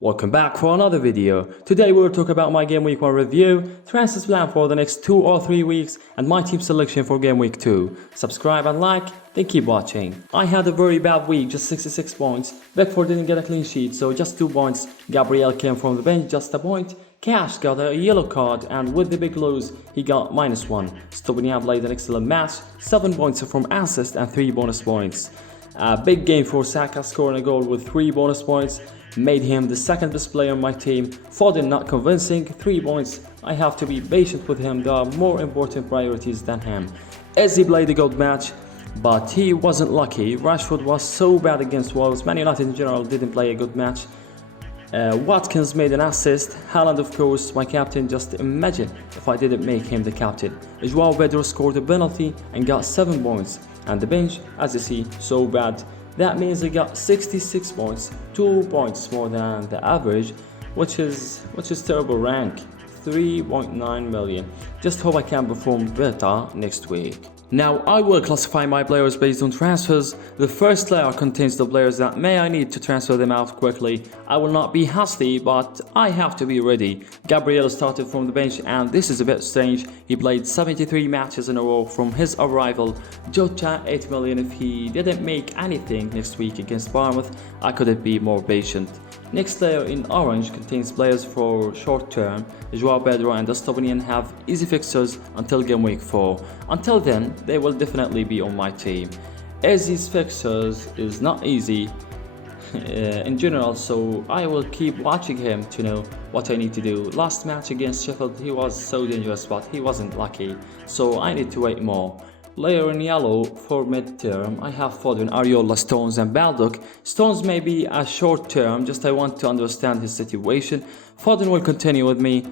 Welcome back for another video. Today we will talk about my game week 1 review, transfers plan for the next 2 or 3 weeks, and my team selection for game week 2. Subscribe and like, then keep watching. I had a very bad week, just 66 points. Befor didn't get a clean sheet, so just 2 points. Gabriel came from the bench, just a point. Cash got a yellow card, and with the big lose, he got -1. Stopinian played an excellent match, 7 points from assist and 3 bonus points. A big game for Saka, scoring a goal with 3 bonus points. Made him the second best player on my team. Foden not convincing, 3 points. I have to be patient with him, there are more important priorities than him. Ezzy played a good match, but he wasn't lucky. Rashford was so bad against Wolves. Man United in general didn't play a good match. Watkins made an assist. Haaland, of course, my captain. Just imagine if I didn't make him the captain. João Pedro scored a penalty and got 7 points. And the bench, as you see, so bad. That means I got 66 points, 2 points more than the average, which is terrible rank, 3.9 million. Just hope I can perform better next week. Now I will classify my players based on transfers. The first layer contains the players that may I need to transfer them out quickly. I will not be hasty, but I have to be ready. Gabriel started from the bench, and this is a bit strange. He played 73 matches in a row from his arrival. Jota 8 million. If he didn't make anything next week against Bournemouth, I couldn't be more patient. Next layer in orange contains players for short term. João Pedro and Stopinian have easy fixtures until game week 4. Until then, they will definitely be on my team. Ezzy's fixtures is not easy in general, so I will keep watching him to know what I need to do. Last match against Sheffield, he was so dangerous, but he wasn't lucky, so I need to wait more. Layer in yellow for mid-term, I have Foden, Areola, Stones and Baldock. Stones may be a short term, just I want to understand his situation. Foden will continue with me,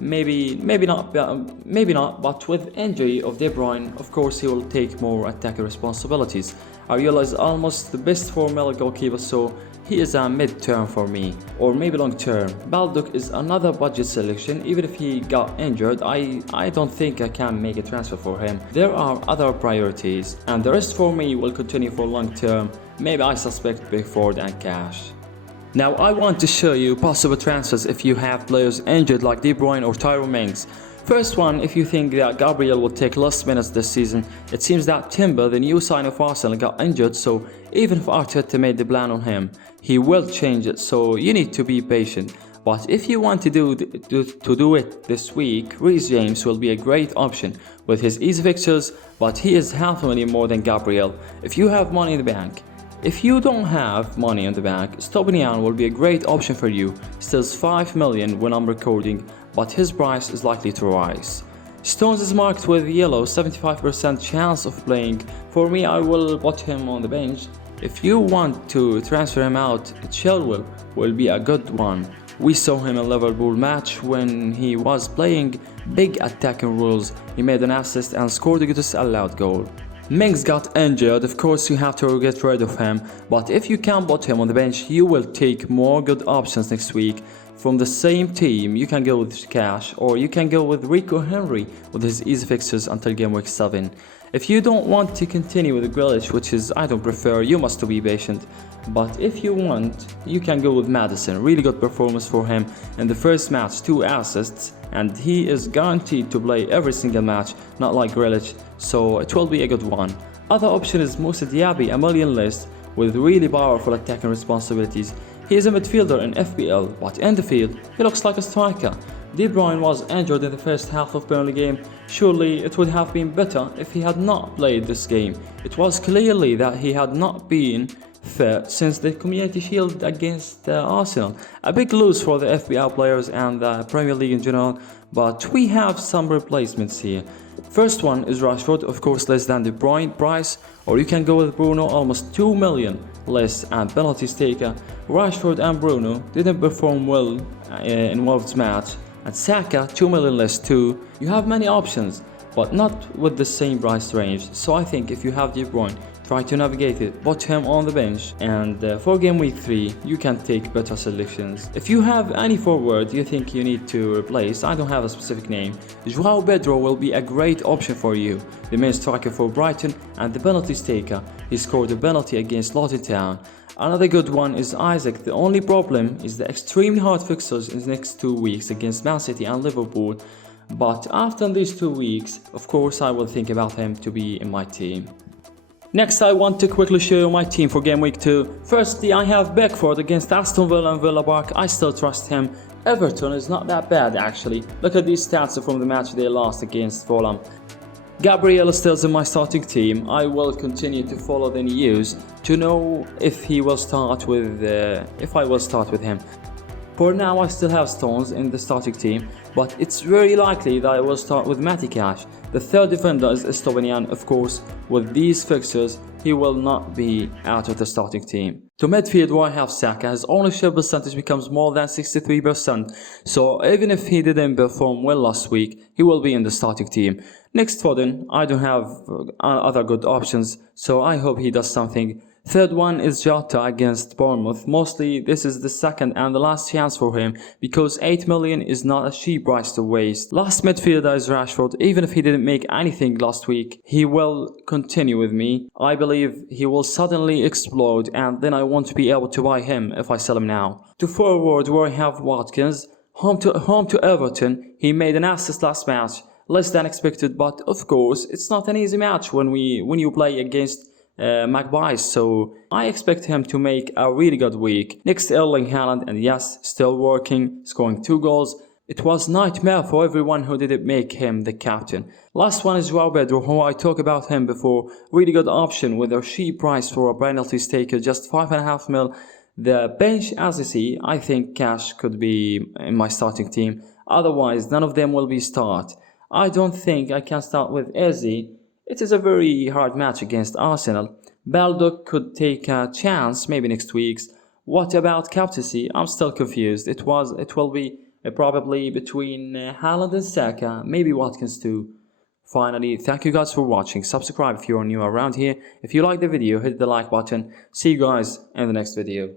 maybe not, but with injury of De Bruyne, of course he will take more attacking responsibilities. Areola is almost the best for-middle goalkeeper, so he is a mid-term for me, or maybe long-term. Baldock is another budget selection. Even if he got injured, I don't think I can make a transfer for him. There are other priorities, and the rest for me will continue for long-term. Maybe I suspect befor and cash. Now I want to show you possible transfers if you have players injured like De Bruyne or Tyrone Mings. First one, if you think that Gabriel will take less minutes this season, it seems that Timber, the new sign of Arsenal, got injured, so even if Arteta made the plan on him, he will change it, so you need to be patient. But if you want to do it this week, Reece James will be a great option with his easy fixtures, but he is $500,000 more than Gabriel. If you have money in the bank. If you don't have money in the bank, Stopinian will be a great option for you. Still 5 million when I'm recording, but his price is likely to rise. Stones is marked with yellow, 75% chance of playing. For me, I will put him on the bench. If you want to transfer him out, Chilwell will be a good one. We saw him in Liverpool match when he was playing big attacking roles. He made an assist and scored a good allowed goal. Mings got injured, of course you have to get rid of him, but if you can put him on the bench, you will take more good options next week. From the same team, you can go with Cash, or you can go with Rico Henry with his easy fixtures until game week 7. If you don't want to continue with Grealish, which is I don't prefer, you must be patient. But if you want, you can go with Madison. Really good performance for him in the first match, 2 assists, and he is guaranteed to play every single match, not like Grealish, so it will be a good one. Other option is Moussa Diaby, a million list with really powerful attacking responsibilities. He is a midfielder in FPL, but in the field, he looks like a striker. De Bruyne was injured in the first half of Burnley game. Surely it would have been better if he had not played this game. It was clearly that he had not been fit since the Community Shield against Arsenal. A big lose for the FPL players and the Premier League in general, but we have some replacements here. First one is Rashford, of course less than De Bruyne price, or you can go with Bruno, almost 2 million less and penalties taker. Rashford and Bruno didn't perform well in Wolves match, and Saka 2 million less too. You have many options, but not with the same price range, so I think if you have De Bruyne, try to navigate it, put him on the bench, and for game week 3 you can take better selections. If you have any forward you think you need to replace, I don't have a specific name, João Pedro will be a great option for you, the main striker for Brighton and the penalties taker. He scored a penalty against Luton Town. Another good one is Isaac. The only problem is the extremely hard fixtures in the next 2 weeks against Man City and Liverpool. But after these 2 weeks, of course I will think about him to be in my team. Next, I want to quickly show you my team for game week 2. Firstly, I have Beckford against Aston Villa and Villa Park. I still trust him. Everton is not that bad actually. Look at these stats from the match they lost against Fulham. Gabriel is still in my starting team. I will continue to follow the news to know if I will start with him. For now, I still have Stones in the starting team, but it's very likely that I will start with Matty Cash. The third defender is Estonian, of course. With these fixtures, he will not be out of the starting team. To midfield, where I have Saka, his ownership percentage becomes more than 63%, so even if he didn't perform well last week, he will be in the starting team. Next, Foden, I don't have other good options, so I hope he does something. Third one is Jota against Bournemouth. Mostly this is the second and the last chance for him because 8 million is not a cheap price to waste. Last midfielder is Rashford. Even if he didn't make anything last week, he will continue with me. I believe he will suddenly explode and then I won't be able to buy him if I sell him now. To forward, where I have Watkins, home to Everton. He made an assist last match, less than expected, but of course it's not an easy match when you play against Magpies, so I expect him to make a really good week. Next, Haaland, and yes, still working, scoring 2 goals. It was nightmare for everyone who didn't make him the captain. Last one is Pedro, who I talked about him before. Really good option with a cheap price for a penalty taker, just 5.5 mil. The bench, as you see, I think Cash could be in my starting team. Otherwise, none of them will be start. I don't think I can start with Eze. It is a very hard match against Arsenal. Baldock could take a chance maybe next week. What about captaincy? I'm still confused. It will be probably between Haaland and Saka, maybe Watkins too. Finally, thank you guys for watching. Subscribe if you're new around here. If you like the video, hit the like button. See you guys in the next video.